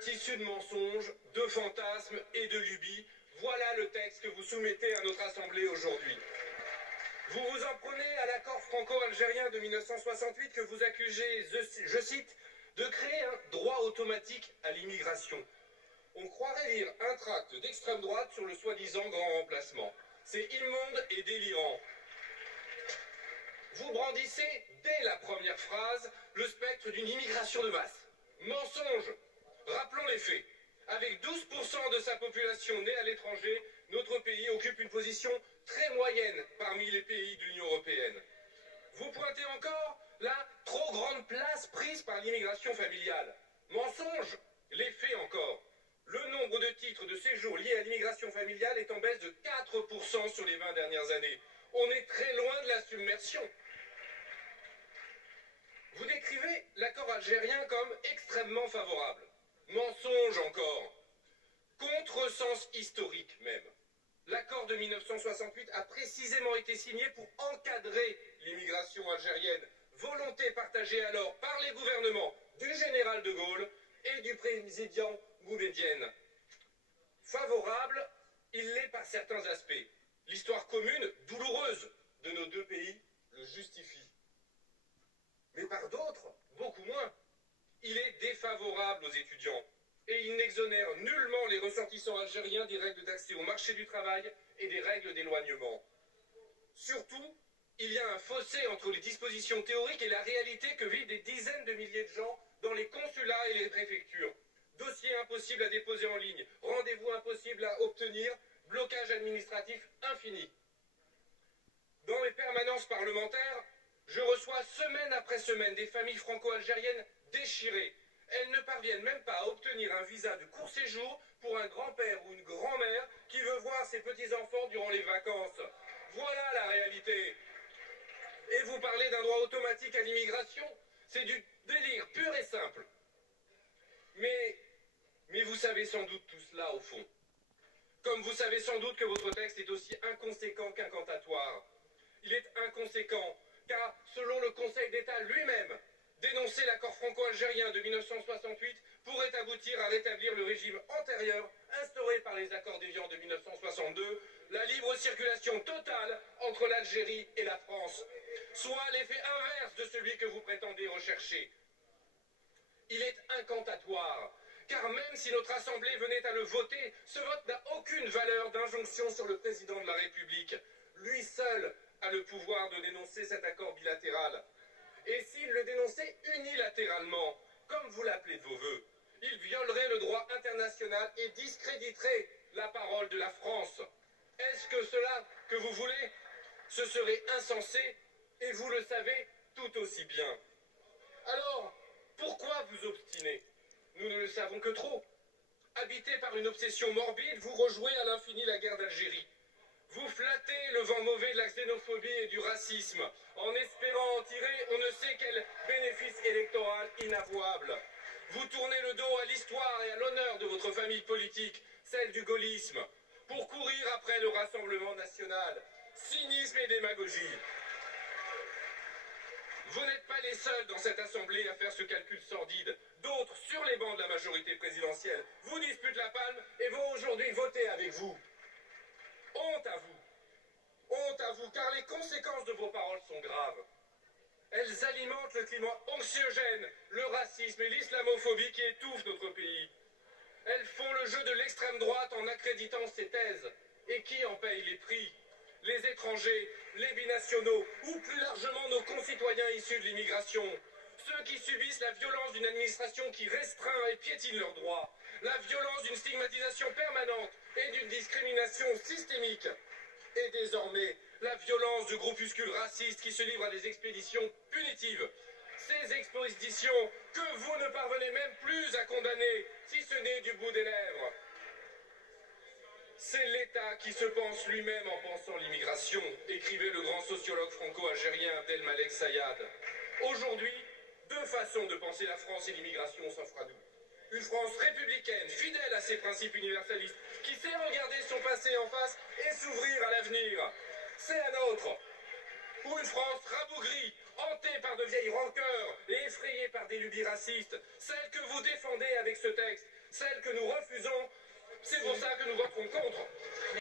tissu de mensonges, de fantasmes et de lubies. Voilà le texte que vous soumettez à notre Assemblée aujourd'hui. Vous vous en prenez à l'accord franco-algérien de 1968 que vous accusez, je cite, de créer un droit automatique à l'immigration. On croirait lire un tract d'extrême droite sur le soi-disant grand remplacement. C'est immonde et délirant. Vous brandissez, dès la première phrase, le spectre d'une immigration de masse. Mensonge. Rappelons les faits. Avec 12% de sa population née à l'étranger, notre pays occupe une position très moyenne parmi les pays de l'Union européenne. Vous pointez encore la trop grande place prise par l'immigration familiale. Mensonge. Les faits encore. Le nombre de titres de séjour liés à l'immigration familiale est en baisse de 4% sur les 20 dernières années. On est très loin de la submersion. Vous décrivez l'accord algérien comme extrêmement favorable. Mensonge encore. Contresens historique même. L'accord de 1968 a précisément été signé pour encadrer l'immigration algérienne, volonté partagée alors par les gouvernements du général de Gaulle et du président Boumedienne. Favorable, il l'est par certains aspects. L'histoire commune, douloureuse, de nos deux pays le justifie. Mais par d'autres, beaucoup moins. Il est défavorable aux étudiants et il n'exonère nullement les ressortissants algériens des règles d'accès au marché du travail et des règles d'éloignement. Surtout, il y a un fossé entre les dispositions théoriques et la réalité que vivent des dizaines de milliers de gens dans les consulats et les préfectures. Dossiers impossibles à déposer en ligne, rendez-vous impossibles à obtenir, blocage administratif infini. Dans mes permanences parlementaires, je reçois semaine après semaine des familles franco-algériennes déchirées. Elles ne parviennent même pas à obtenir un visa de court séjour pour un grand-père ou une grand-mère qui veut voir ses petits-enfants durant les vacances. Voilà la réalité. Et vous parlez d'un droit automatique à l'immigration? C'est du délire pur et simple. Mais vous savez sans doute tout cela au fond. Comme vous savez sans doute que votre texte est aussi inconséquent qu'incantatoire. Il est inconséquent car, selon le Conseil d'État lui-même, dénoncer l'accord franco-algérien de 1968 pourrait aboutir à rétablir le régime antérieur instauré par les accords d'Évian de 1962, la libre circulation totale entre l'Algérie et la France, soit l'effet inverse de celui que vous prétendez rechercher. Il est incantatoire, car même si notre Assemblée venait à le voter, ce vote n'a aucune valeur d'injonction sur le président de la République. Lui seul a le pouvoir de dénoncer cet accord bilatéral. Et s'il le dénonçait unilatéralement, comme vous l'appelez de vos voeux, il violerait le droit international et discréditerait la parole de la France. Est-ce que cela que vous voulez? Ce serait insensé, et vous le savez tout aussi bien. Alors, pourquoi vous obstinez? Nous ne le savons que trop. Habité par une obsession morbide, vous rejouez à l'infini la guerre d'Algérie. Vous flattez le vent mauvais de la xénophobie et du racisme, en espérant en tirer on ne sait quel bénéfice électoral inavouable. Vous tournez le dos à l'histoire et à l'honneur de votre famille politique, celle du gaullisme, pour courir après le Rassemblement national. Cynisme et démagogie. Vous n'êtes pas les seuls dans cette Assemblée à faire ce calcul sordide. D'autres, sur les bancs de la majorité présidentielle, vous disputent la palme et vont aujourd'hui voter avec vous. Honte à vous. Honte à vous, car les conséquences de vos paroles sont graves. Elles alimentent le climat anxiogène, le racisme et l'islamophobie qui étouffent notre pays. Elles font le jeu de l'extrême droite en accréditant ses thèses. Et qui en paye les prix? Les étrangers, les binationaux, ou plus largement nos concitoyens issus de l'immigration. Ceux qui subissent la violence d'une administration qui restreint et piétine leurs droits. La violence d'une stigmatisation permanente et d'une discrimination systémique. Et désormais, la violence de groupuscules racistes qui se livrent à des expéditions punitives. Ces expéditions que vous ne parvenez même plus à condamner, si ce n'est du bout des lèvres. C'est l'État qui se pense lui-même en pensant l'immigration, écrivait le grand sociologue franco-algérien Abdelmalek Sayad. Aujourd'hui, deux façons de penser la France et l'immigration s'offrent à nous. Une France républicaine, fidèle à ses principes universalistes, qui sait regarder son passé en face et s'ouvrir à l'avenir. C'est la nôtre. Ou une France rabougrie, hantée par de vieilles rancœurs et effrayée par des lubies racistes, celle que vous défendez avec ce texte, celle que nous refusons. C'est pour ça que nous voterons contre.